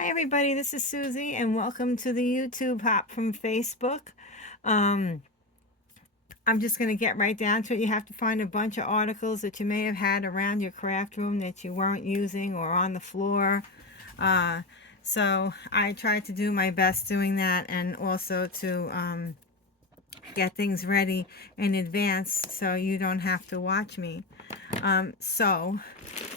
Hi everybody, this is Susie and welcome to the YouTube hop from Facebook. Um, I'm just going to get right down to it. You have to find a bunch of articles that you may have had around your craft room that you weren't using or on the floor. Uh, so I tried to do my best doing that, and also to get things ready in advance so you don't have to watch me.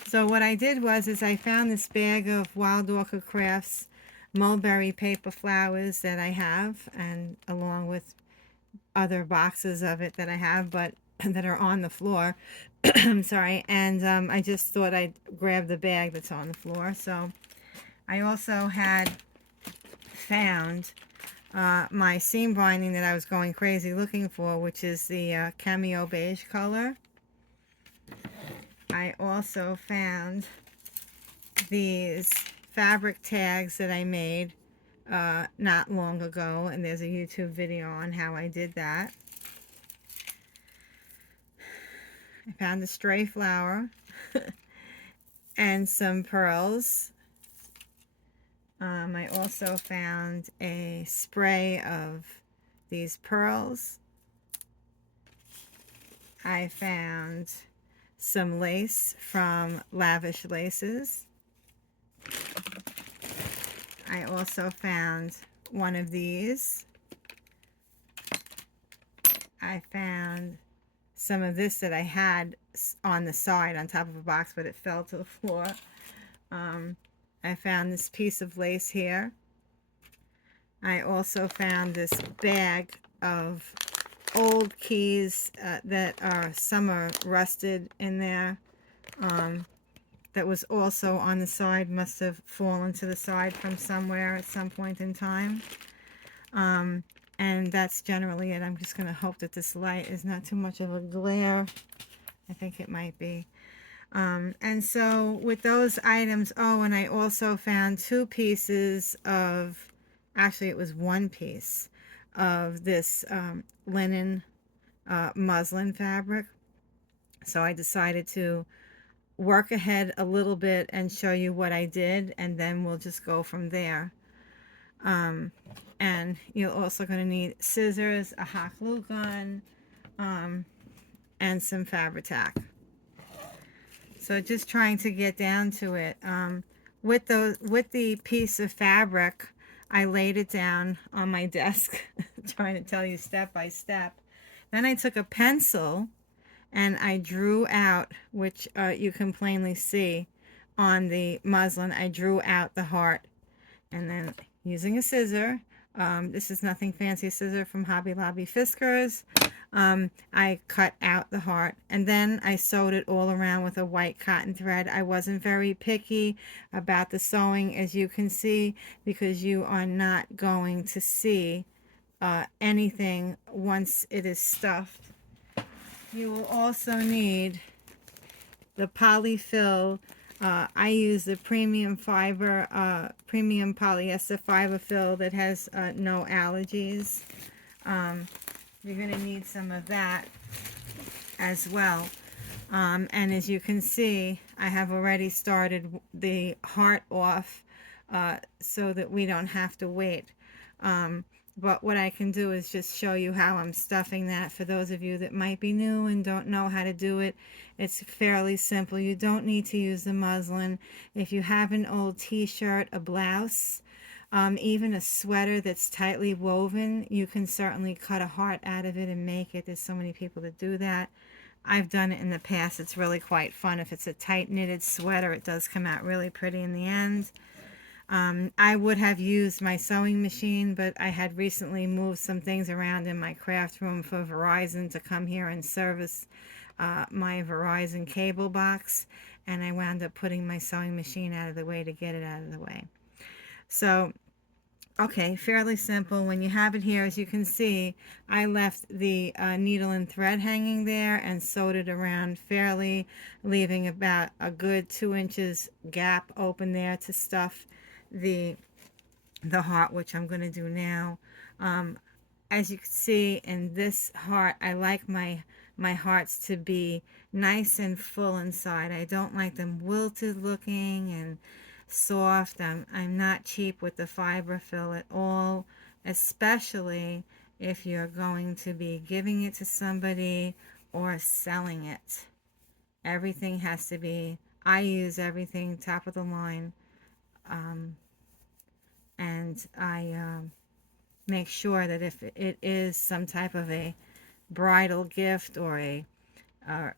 So what I did is I found this bag of Wild Orchid Crafts mulberry paper flowers that I have, and along with other boxes of it that I have, but that are on the floor. I'm sorry. And I just thought I'd grab the bag that's on the floor. So I also had found my seam binding that I was going crazy looking for, which is the cameo beige color. I also found these fabric tags that I made not long ago, and there's a YouTube video on how I did that. I found a stray flower and some pearls. I also found a spray of these pearls. I found some lace from Lavish Laces. I also found one of these. I found some of this that I had on the side on top of a box, but it fell to the floor. I found this piece of lace here. I also found this bag of old keys that are, some are rusted in there. That was also on the side, must have fallen to the side from somewhere at some point in time. And that's generally it. I'm just going to hope that this light is not too much of a glare. I think it might be. And so with those items, oh, and I also found two pieces of, actually it was one piece of this linen muslin fabric. So I decided to work ahead a little bit and show you what I did, and then we'll just go from there. And you're also going to need scissors, a hot glue gun, and some Fabri-Tac. So just trying to get down to it. With the piece of fabric, I laid it down on my desk, trying to tell you step by step. Then I took a pencil and I drew out, which you can plainly see on the muslin, I drew out the heart. And then using a scissor, this is nothing fancy, a scissor from Hobby Lobby Fiskars, I cut out the heart, and then I sewed it all around with a white cotton thread. I wasn't very picky about the sewing, as you can see, because you are not going to see anything once it is stuffed. You will also need the polyfill. I use the premium fiber, premium polyester fiber fill that has no allergies. You're going to need some of that as well. And as you can see, I have already started the heart off so that we don't have to wait. But what I can do is just show you how I'm stuffing that. For those of you that might be new and don't know how to do it, it's fairly simple. You don't need to use the muslin. If you have an old t-shirt, a blouse, even a sweater that's tightly woven, you can certainly cut a heart out of it and make it. There's so many people that do that. I've done it in the past. It's really quite fun. If it's a tight knitted sweater, it does come out really pretty in the end. I would have used my sewing machine, but I had recently moved some things around in my craft room for Verizon to come here and service my Verizon cable box, and I wound up putting my sewing machine out of the way to get it out of the way. So, okay, fairly simple. When you have it here, as you can see, I left the needle and thread hanging there and sewed it around fairly, leaving about a good 2 inches gap open there to stuff the heart, which I'm going to do now. As you can see in this heart, I like my hearts to be nice and full inside. I don't like them wilted looking and soft. I'm not cheap with the fiber fill at all, especially if you're going to be giving it to somebody or selling it. Everything has to be, I use everything top of the line, um, and I make sure that if it is some type of a bridal gift or a uh,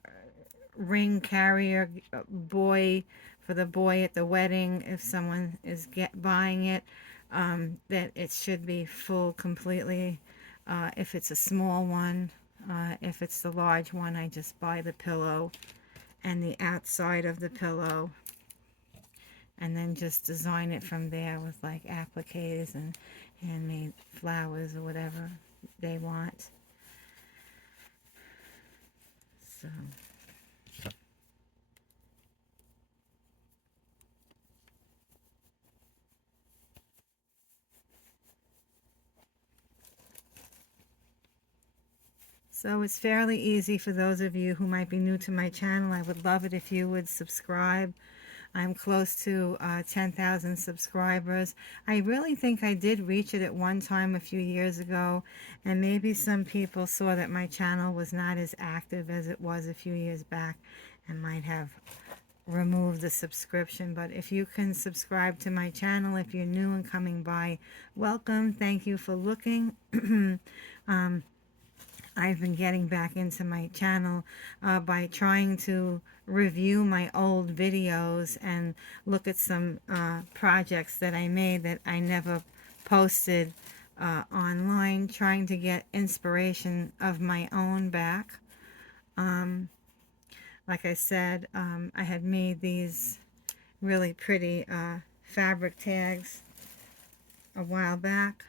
ring carrier boy for the boy at the wedding, if someone is buying it, that it should be full completely. If it's a small one, if it's the large one, I just buy the pillow and the outside of the pillow, and then just design it from there with like appliques and handmade flowers or whatever they want. So So it's fairly easy for those of you who might be new to my channel. I would love it if you would subscribe. I'm close to 10,000 subscribers. I really think I did reach it at one time a few years ago, and maybe some people saw that my channel was not as active as it was a few years back and might have removed the subscription. But if you can subscribe to my channel, if you're new and coming by, welcome. Thank you for looking. um, I've been getting back into my channel by trying to review my old videos and look at some projects that I made that I never posted online, trying to get inspiration of my own back. Like I said, I had made these really pretty fabric tags a while back,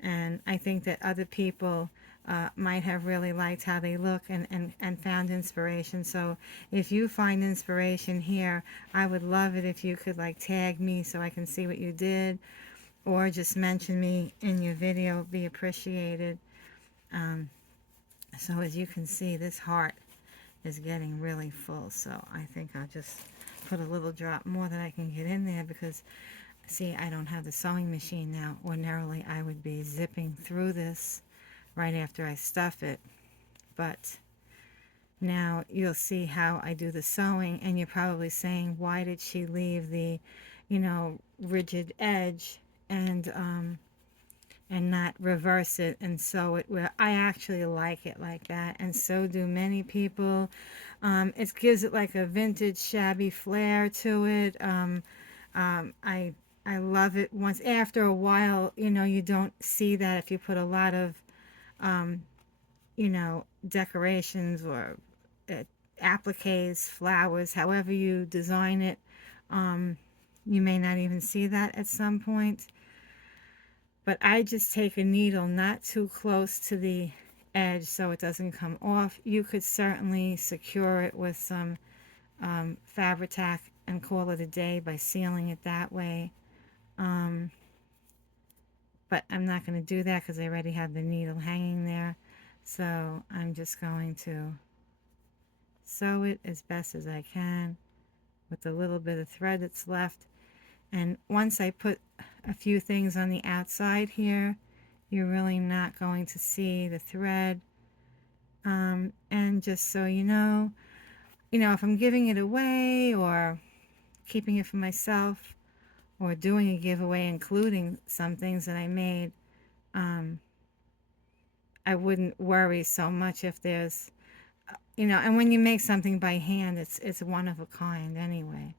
and I think that other people might have really liked how they look and found inspiration. So if you find inspiration here, I would love it if you could like tag me so I can see what you did, or just mention me in your video. It'd be appreciated. So as you can see, this heart is getting really full, so I think I'll just put a little drop more that I can get in there, because see, I don't have the sewing machine now. Ordinarily I would be zipping through this right after I stuff it, but now you'll see how I do the sewing, and you're probably saying, why did she leave the, you know, rigid edge and not reverse it and sew it where I actually like it like that, and so do many people. It gives it like a vintage shabby flair to it. I love it. Once after a while, you know, you don't see that if you put a lot of you know, decorations or uh, appliques, flowers, however you design it. You may not even see that at some point. But I just take a needle not too close to the edge so it doesn't come off. You could certainly secure it with some Fabri-Tac and call it a day by sealing it that way. But I'm not going to do that because I already have the needle hanging there. So I'm just going to sew it as best as I can with the little bit of thread that's left. And once I put a few things on the outside here, you're really not going to see the thread. And just so you know, if I'm giving it away or keeping it for myself or doing a giveaway, including some things that I made, I wouldn't worry so much if there's, and when you make something by hand, it's one of a kind anyway.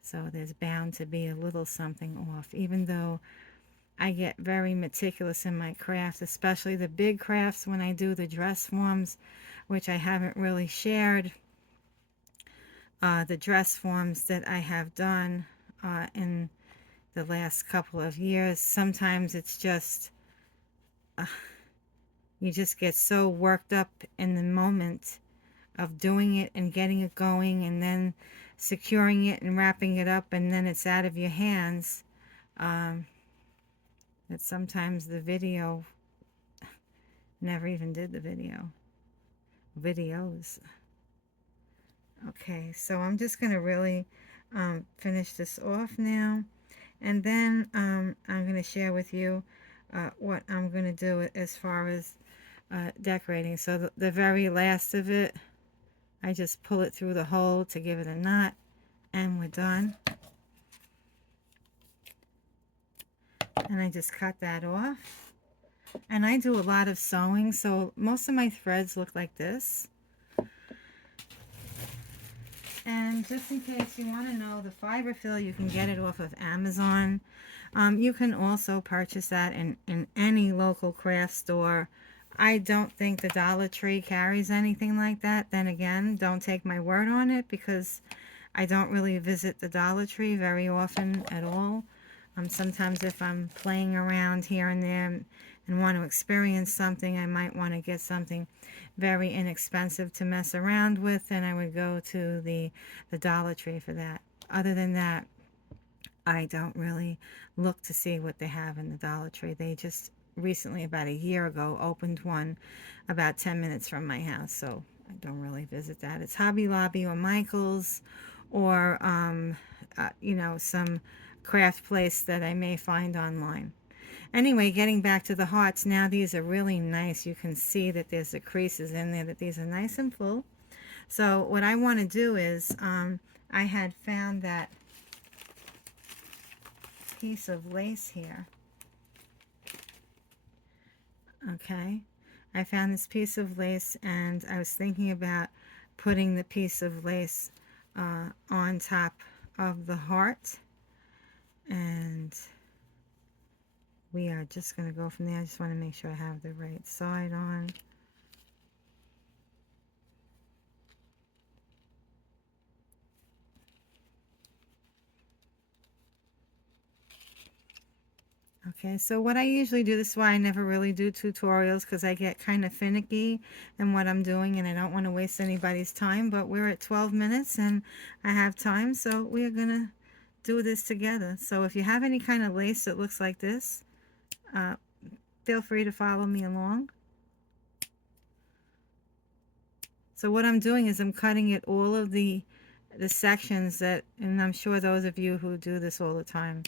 So there's bound to be a little something off, even though I get very meticulous in my craft, especially the big crafts when I do the dress forms, which I haven't really shared. The dress forms that I have done in the last couple of years, sometimes it's just, you just get so worked up in the moment of doing it and getting it going and then securing it and wrapping it up, and then it's out of your hands, that sometimes the video, never even did the videos. Okay, so I'm just going to really finish this off now. And then I'm going to share with you what I'm going to do as far as decorating. So the very last of it, I just pull it through the hole to give it a knot, and we're done. And I just cut that off. And I do a lot of sewing, so most of my threads look like this. And just in case you want to know, the fiber fill, you can get it off of Amazon. You can also purchase that in any local craft store. I don't think the Dollar Tree carries anything like that. Then again, don't take my word on it, because I don't really visit the Dollar Tree very often at all. Sometimes if I'm playing around here and there and want to experience something, I might want to get something very inexpensive to mess around with, and I would go to the Dollar Tree for that. Other than that, I don't really look to see what they have in the Dollar Tree. They just recently, about a year ago, opened one about 10 minutes from my house, so I don't really visit that. It's Hobby Lobby or Michael's, or you know, some craft place that I may find online. Anyway, getting back to the hearts, now these are really nice. You can see that there's the creases in there, that these are nice and full. So what I want to do is, I had found that piece of lace here. Okay, I found this piece of lace, and I was thinking about putting the piece of lace on top of the heart, and we are just going to go from there. I just want to make sure I have the right side on. Okay, so what I usually do, this is why I never really do tutorials, because I get kind of finicky in what I'm doing, and I don't want to waste anybody's time. But we're at 12 minutes and I have time, so we are going to do this together. So if you have any kind of lace that looks like this, feel free to follow me along. So what I'm doing is I'm cutting it all of the sections that, and I'm sure those of you who do this all the time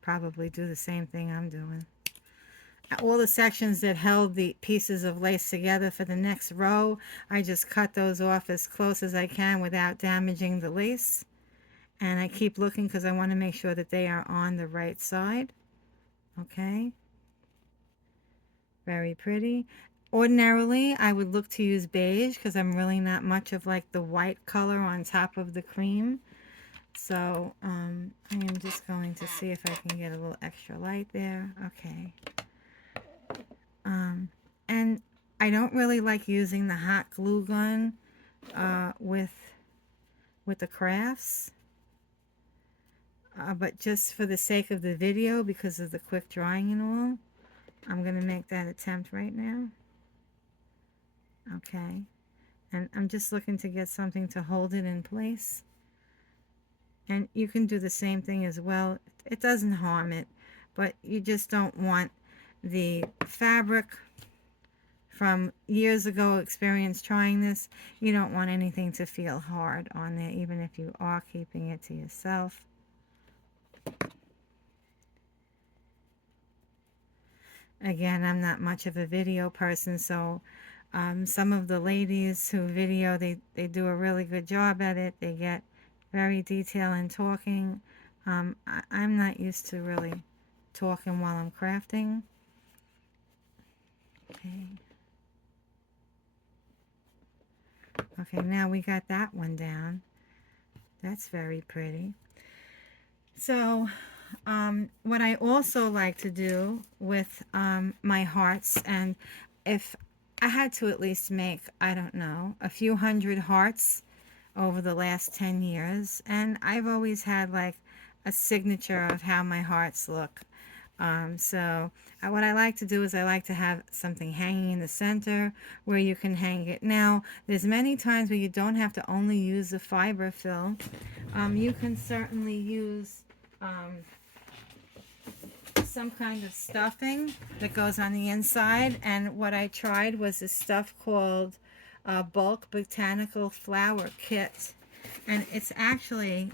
probably do the same thing I'm doing. All the sections that held the pieces of lace together for the next row, I just cut those off as close as I can without damaging the lace. And I keep looking because I want to make sure that they are on the right side. Okay. Very pretty. Ordinarily, I would look to use beige because I'm really not much of like the white color on top of the cream. So I am just going to see if I can get a little extra light there. Okay. And I don't really like using the hot glue gun with the crafts. But just for the sake of the video, because of the quick drying and all, I'm going to make that attempt right now. Okay. And I'm just looking to get something to hold it in place. And you can do the same thing as well. It doesn't harm it, but you just don't want the fabric from years ago experience trying this. You don't want anything to feel hard on there, even if you are keeping it to yourself. Again, I'm not much of a video person, so some of the ladies who video, they do a really good job at it. They get very detailed in talking. I'm not used to really talking while I'm crafting. Okay. Okay, now we got that one down. That's very pretty. So what I also like to do with my hearts, and if I had to at least make, I don't know, a few hundred hearts over the last 10 years, and I've always had like a signature of how my hearts look. So what I like to do is I like to have something hanging in the center where you can hang it. Now, there's many times where you don't have to only use the fiber fill. You can certainly use some kind of stuffing that goes on the inside, and what I tried was this stuff called bulk botanical flower kit, and it's actually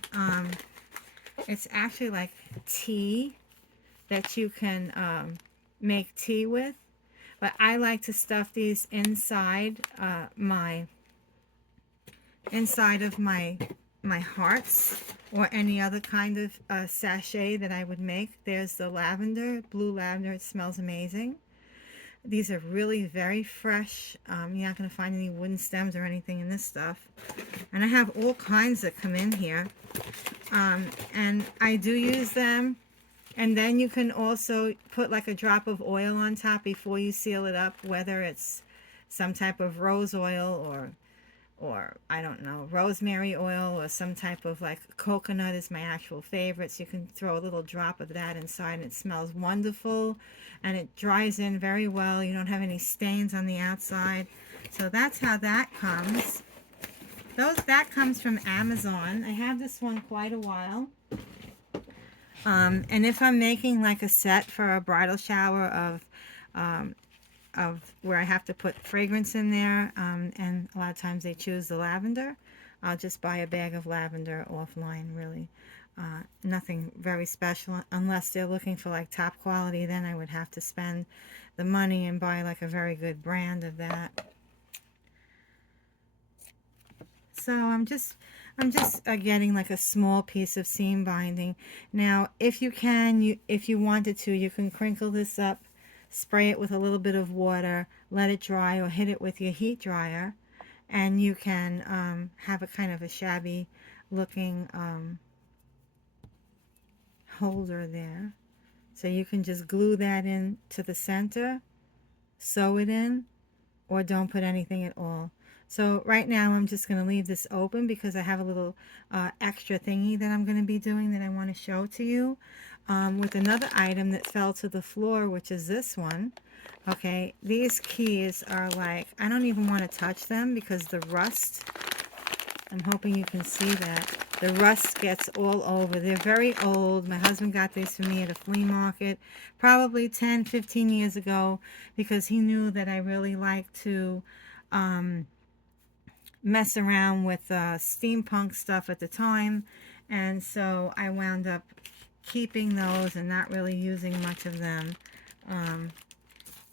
It's actually like tea that you can make tea with. But I like to stuff these inside inside of my hearts or any other kind of sachet that I would make. There's the lavender, blue lavender. It smells amazing. These are really very fresh. You're not going to find any wooden stems or anything in this stuff. And I have all kinds that come in here. And I do use them. And then you can also put like a drop of oil on top before you seal it up, whether it's some type of rose oil or I don't know, rosemary oil or some type of like coconut is my actual favorite. So you can throw a little drop of that inside and it smells wonderful and it dries in very well. You don't have any stains on the outside. So that's how that comes. That comes from Amazon. I have this one quite a while. And if I'm making like a set for a bridal shower of where I have to put fragrance in there, and a lot of times they choose the lavender, I'll just buy a bag of lavender offline, really. Nothing very special unless they're looking for like top quality, then I would have to spend the money and buy like a very good brand of that. So I'm just getting like a small piece of seam binding. Now, if you can, if you wanted to, you can crinkle this up, spray it with a little bit of water, let it dry, or hit it with your heat dryer, and you can have a kind of a shabby looking holder there. So you can just glue that in to the center, sew it in, or don't put anything at all. So right now I'm just going to leave this open because I have a little extra thingy that I'm going to be doing that I want to show to you with another item that fell to the floor, which is this one. Okay, these keys are like, I don't even want to touch them because the rust, I'm hoping you can see that. The rust gets all over. They're very old. My husband got these for me at a flea market probably 10, 15 years ago because he knew that I really like to mess around with steampunk stuff at the time. And so I wound up keeping those and not really using much of them. And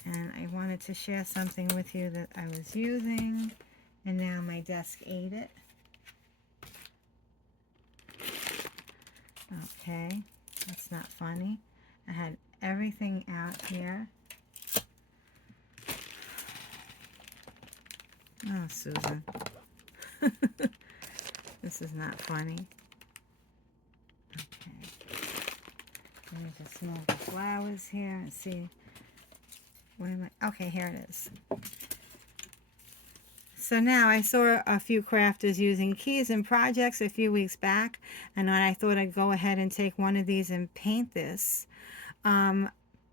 I wanted to share something with you that I was using. And now my desk ate it. Okay, that's not funny. I had everything out here. Oh, Susan. This is not funny. Okay. Let me just move the flowers here and see. What am I? Okay, here it is. So now I saw a few crafters using keys and projects a few weeks back, and I thought I'd go ahead and take one of these and paint this.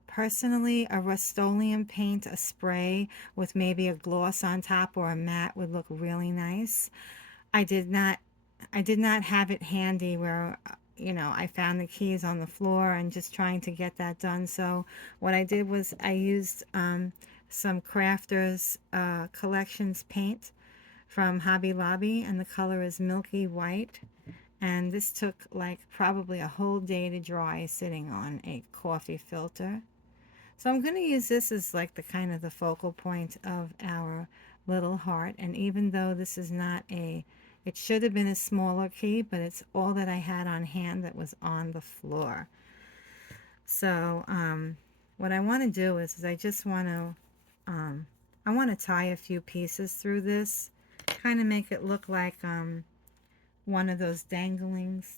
Personally, a Rust-Oleum paint, a spray with maybe a gloss on top or a matte would look really nice. I did not have it handy where, you know, I found the keys on the floor and just trying to get that done. So what I did was I used some Crafters Collections paint from Hobby Lobby, and the color is Milky White. And this took like probably a whole day to dry sitting on a coffee filter. So I'm going to use this as like the kind of the focal point of our little heart. And even though this is not a, it should have been a smaller key, but it's all that I had on hand that was on the floor. So what I want to do is I just want to, I want to tie a few pieces through this, kind of make it look like one of those dangles.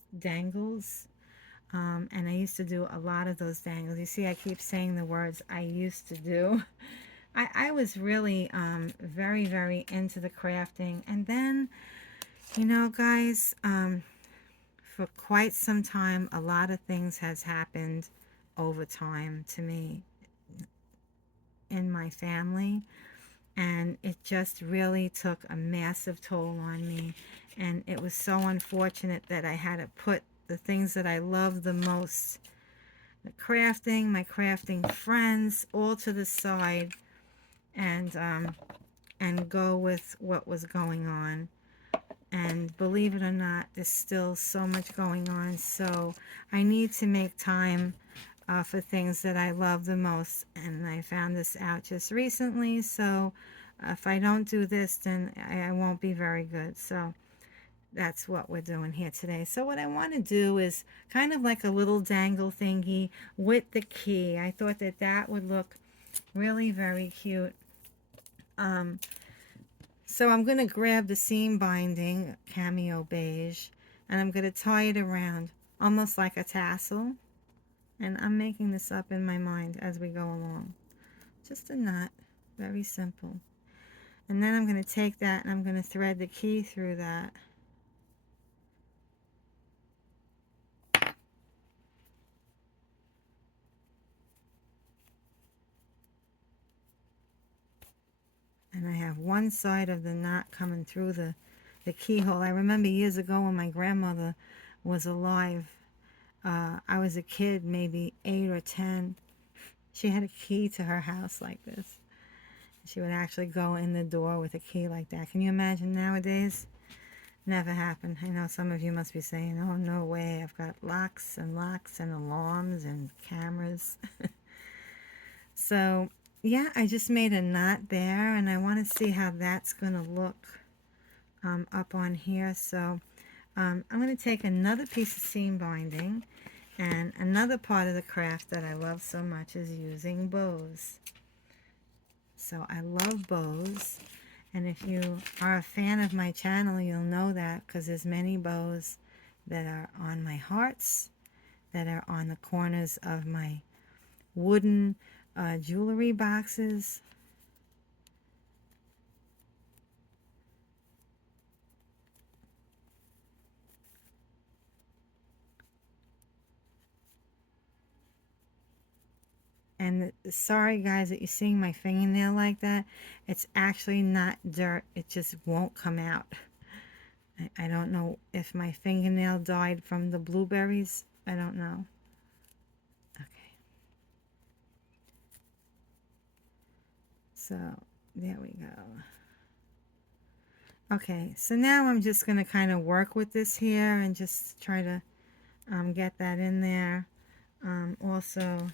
And I used to do a lot of those dangles. You see, I keep saying the words I used to do. I was really very, very into the crafting. And then, you know, guys, for quite some time, a lot of things has happened over time to me in my family. And it just really took a massive toll on me. And it was so unfortunate that I had to put the things that I love the most, the crafting, my crafting friends, all to the side, and go with what was going on. And believe it or not, there's still so much going on. So I need to make time for things that I love the most. And I found this out just recently. So if I don't do this, then I won't be very good. So that's what we're doing here today. So what I want to do is kind of like a little dangle thingy with the key. I thought that that would look really very cute. So I'm going to grab the seam binding, Cameo Beige, and I'm going to tie it around almost like a tassel. And I'm making this up in my mind as we go along. Just a knot, very simple. And then I'm going to take that and I'm going to thread the key through that. And I have one side of the knot coming through the keyhole. I remember years ago when my grandmother was alive, I was a kid, maybe 8 or 10. She had a key to her house like this. She would actually go in the door with a key like that. Can you imagine nowadays? Never happened. I know some of you must be saying, oh, no way. I've got locks and alarms and cameras. So, yeah, I just made a knot there, and I want to see how that's going to look up on here. So, I'm going to take another piece of seam binding, and another part of the craft that I love so much is using bows. So I love bows, and if you are a fan of my channel, you'll know that because there's many bows that are on my hearts, that are on the corners of my wooden jewelry boxes. And sorry guys that you're seeing my fingernail like that. It's actually not dirt. It just won't come out. I don't know if my fingernail died from the blueberries. I don't know. Okay. So there we go. Okay, so now I'm just going to kind of work with this here and just try to get that in there. Also,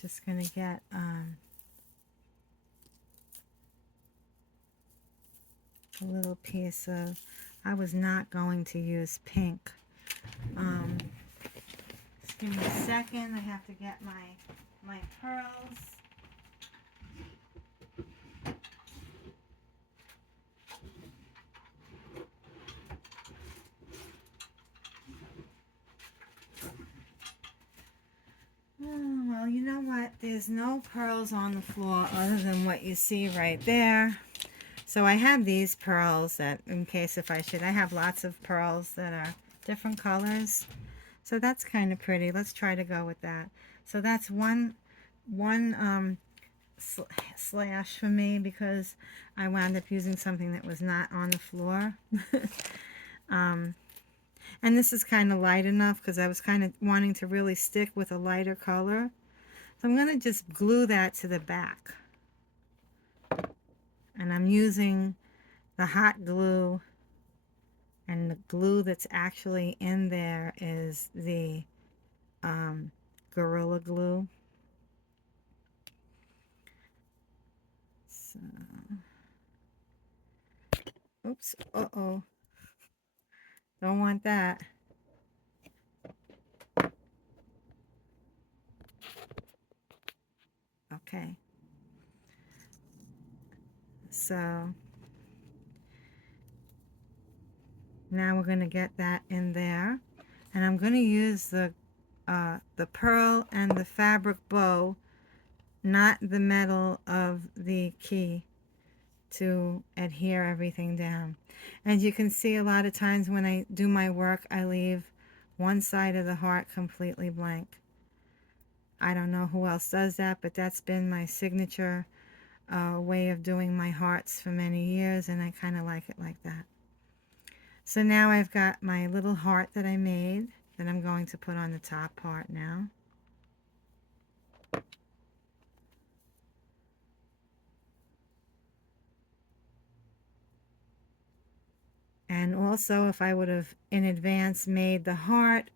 just going to get a little piece of, I was not going to use pink. Just give me a second. I have to get my pearls. Oh, well, you know what? There's no pearls on the floor other than what you see right there. So I have these pearls that, in case if I should, I have lots of pearls that are different colors. So that's kind of pretty. Let's try to go with that. So that's one slash for me because I wound up using something that was not on the floor. And this is kind of light enough because I was kind of wanting to really stick with a lighter color. So I'm going to just glue that to the back. And I'm using the hot glue, and the glue that's actually in there is the Gorilla Glue. So, oops, uh-oh. Don't want that. Okay. So now we're going to get that in there. And I'm going to use the pearl and the fabric bow, not the metal of the key, to adhere everything down. As you can see, a lot of times when I do my work, I leave one side of the heart completely blank. I don't know who else does that, but that's been my signature way of doing my hearts for many years, and I kind of like it like that. So now I've got my little heart that I made that I'm going to put on the top part now. And also, if I would have in advance made the heart,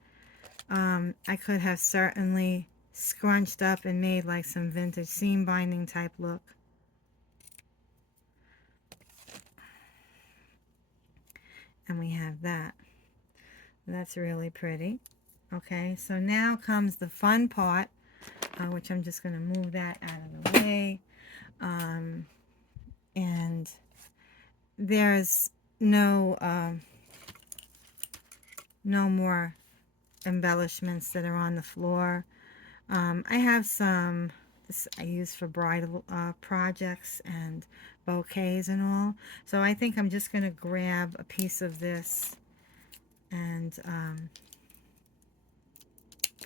I could have certainly scrunched up and made like some vintage seam binding type look. And we have that. That's really pretty. Okay, so now comes the fun part, which I'm just going to move that out of the way. And there's no more embellishments that are on the floor. I have some, this I use for bridal projects and bouquets and all. So I think I'm just going to grab a piece of this and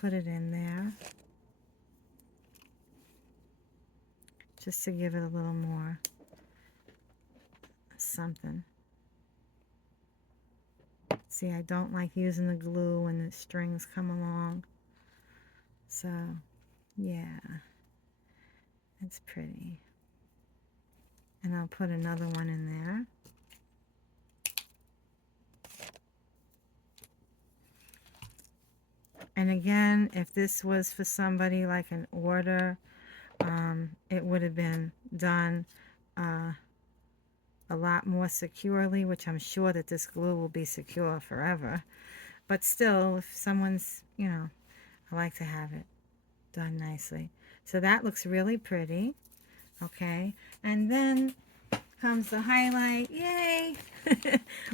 put it in there, just to give it a little more something. See, I don't like using the glue when the strings come along. So, yeah, it's pretty. And I'll put another one in there. And again, if this was for somebody like an order, it would have been done a lot more securely, which I'm sure that this glue will be secure forever. But still, if someone's, I like to have it done nicely. So that looks really pretty. Okay, and then comes the highlight. Yay!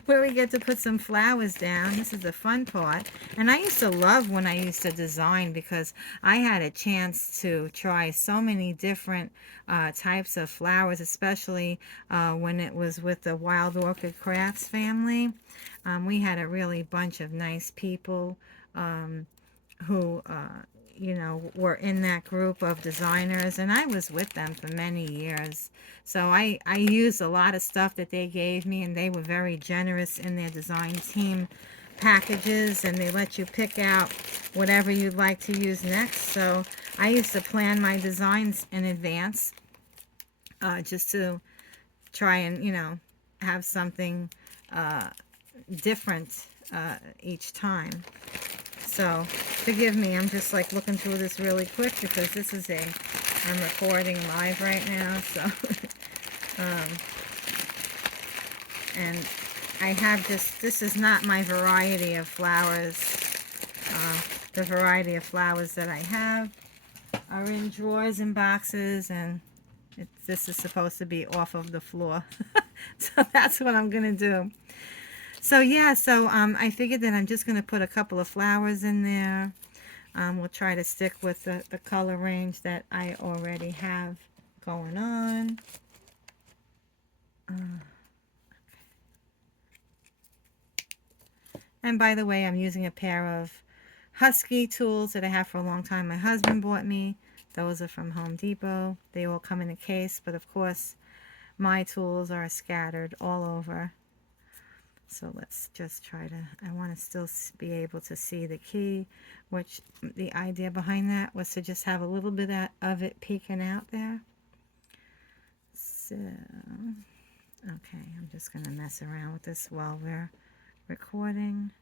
Where we get to put some flowers down. This is the fun part. And I used to love when I used to design, because I had a chance to try so many different types of flowers, especially when it was with the Wild Orchid Crafts family. We had a really bunch of nice people who were in that group of designers, and I was with them for many years. So I used a lot of stuff that they gave me, and they were very generous in their design team packages, and they let you pick out whatever you'd like to use next. So I used to plan my designs in advance, just to try and have something different each time. So forgive me, I'm just like looking through this really quick, because this is I'm recording live right now. So and I have this is not my variety of flowers. The variety of flowers that I have are in drawers and boxes, and this is supposed to be off of the floor. So that's what I'm gonna do. So yeah, I figured that I'm just going to put a couple of flowers in there. We'll try to stick with the color range that I already have going on. And by the way, I'm using a pair of Husky tools that I have for a long time. My husband bought me. Those are from Home Depot. They all come in a case, but of course my tools are scattered all over. So let's just try to, I want to still be able to see the key, which the idea behind that was to just have a little bit of it peeking out there. So, okay, I'm just going to mess around with this while we're recording.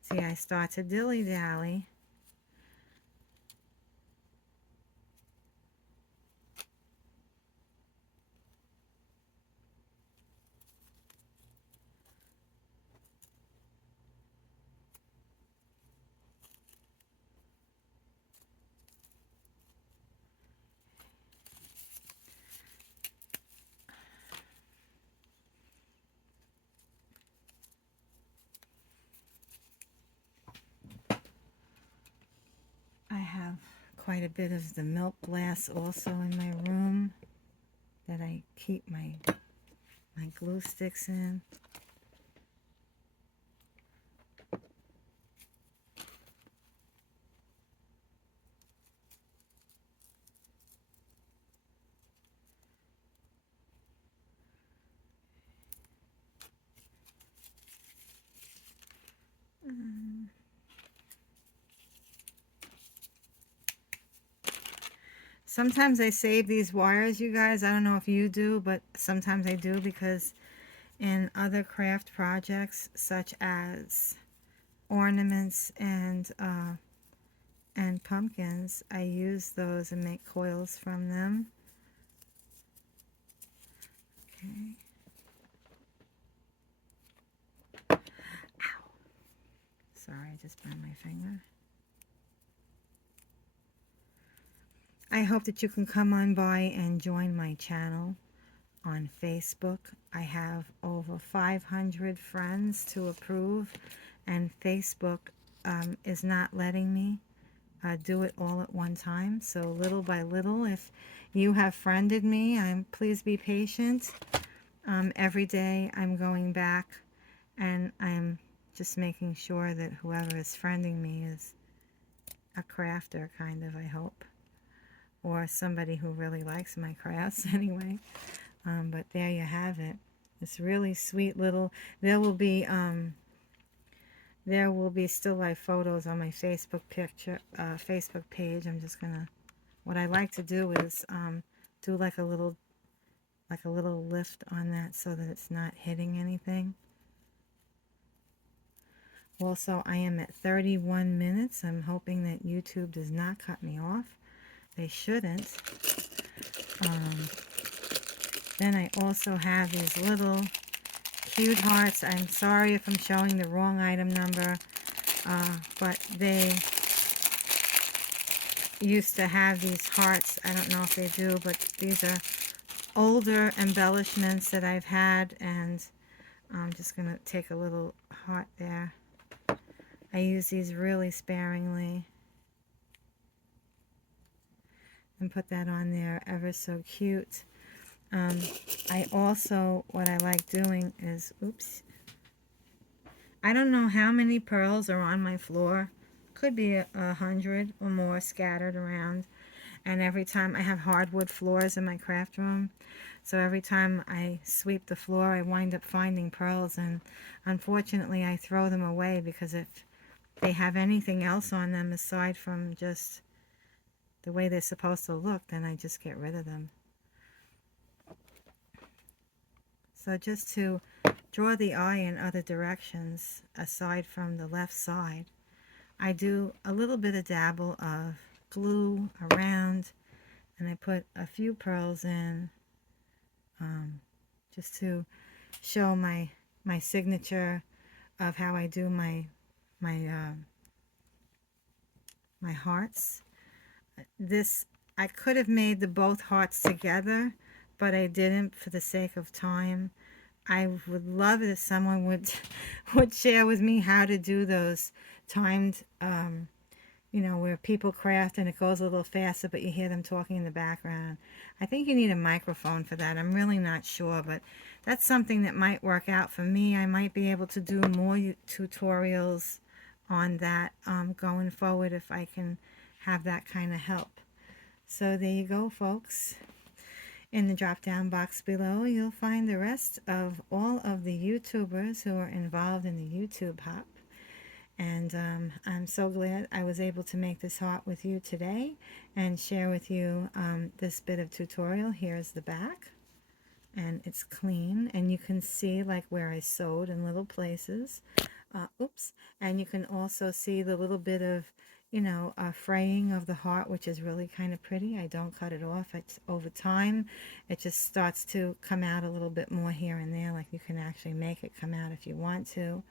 See, I start to dilly-dally. I have quite a bit of the milk glass also in my room that I keep my glue sticks in. Sometimes I save these wires, you guys. I don't know if you do, but sometimes I do, because in other craft projects such as ornaments and pumpkins. I use those and make coils from them. Okay. Ow. Sorry, I just burned my finger. I hope that you can come on by and join my channel on Facebook. I have over 500 friends to approve, and Facebook is not letting me do it all at one time. So little by little, if you have friended me, please be patient. Every day I'm going back and I'm just making sure that whoever is friending me is a crafter, kind of, I hope, or somebody who really likes my crafts anyway. But there you have it. It's really sweet little. There will be still life photos on my Facebook page. I'm just gonna. What I like to do is do like a little lift on that so that it's not hitting anything. Also, I am at 31 minutes. I'm hoping that YouTube does not cut me off. They shouldn't. Then I also have these little cute hearts. I'm sorry if I'm showing the wrong item number, but they used to have these hearts. I don't know if they do, but these are older embellishments that I've had, and I'm just going to take a little heart there. I use these really sparingly and put that on there. Ever so cute. I also, what I like doing is, oops, I don't know how many pearls are on my floor. Could be 100 or more scattered around. And every time I have hardwood floors in my craft room, so every time I sweep the floor, I wind up finding pearls, and unfortunately I throw them away, because if they have anything else on them aside from just the way they're supposed to look, then I just get rid of them. So just to draw the eye in other directions aside from the left side, I do a little bit of dabble of glue around, and I put a few pearls in, just to show my signature of how I do my hearts. This, I could have made the both hearts together, but I didn't for the sake of time. I would love it if someone would would share with me how to do those timed, you know, where people craft and it goes a little faster, but you hear them talking in the background. I think you need a microphone for that. I'm really not sure, but that's something that might work out for me. I might be able to do more tutorials on that going forward if I can have that kind of help. So there you go, folks. In the drop down box below, you'll find the rest of all of the YouTubers who are involved in the YouTube Hop. And I'm so glad I was able to make this heart with you today and share with you this bit of tutorial. Here's the back, and it's clean, and you can see like where I sewed in little places. Oops. And you can also see the little bit of, you know, fraying of the heart, which is really kind of pretty. I don't cut it off. It's over time, it just starts to come out a little bit more here and there. Like you can actually make it come out if you want to.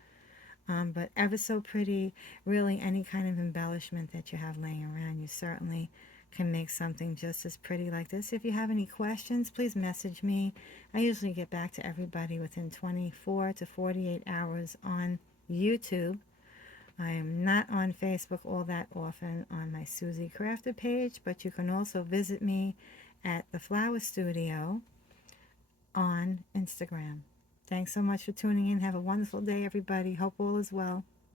But ever so pretty. Really, any kind of embellishment that you have laying around, you certainly can make something just as pretty like this. If you have any questions, please message me. I usually get back to everybody within 24 to 48 hours on YouTube. I am not on Facebook all that often on my Susie Crafter page, but you can also visit me at the Flower Studio on Instagram. Thanks so much for tuning in. Have a wonderful day, everybody. Hope all is well.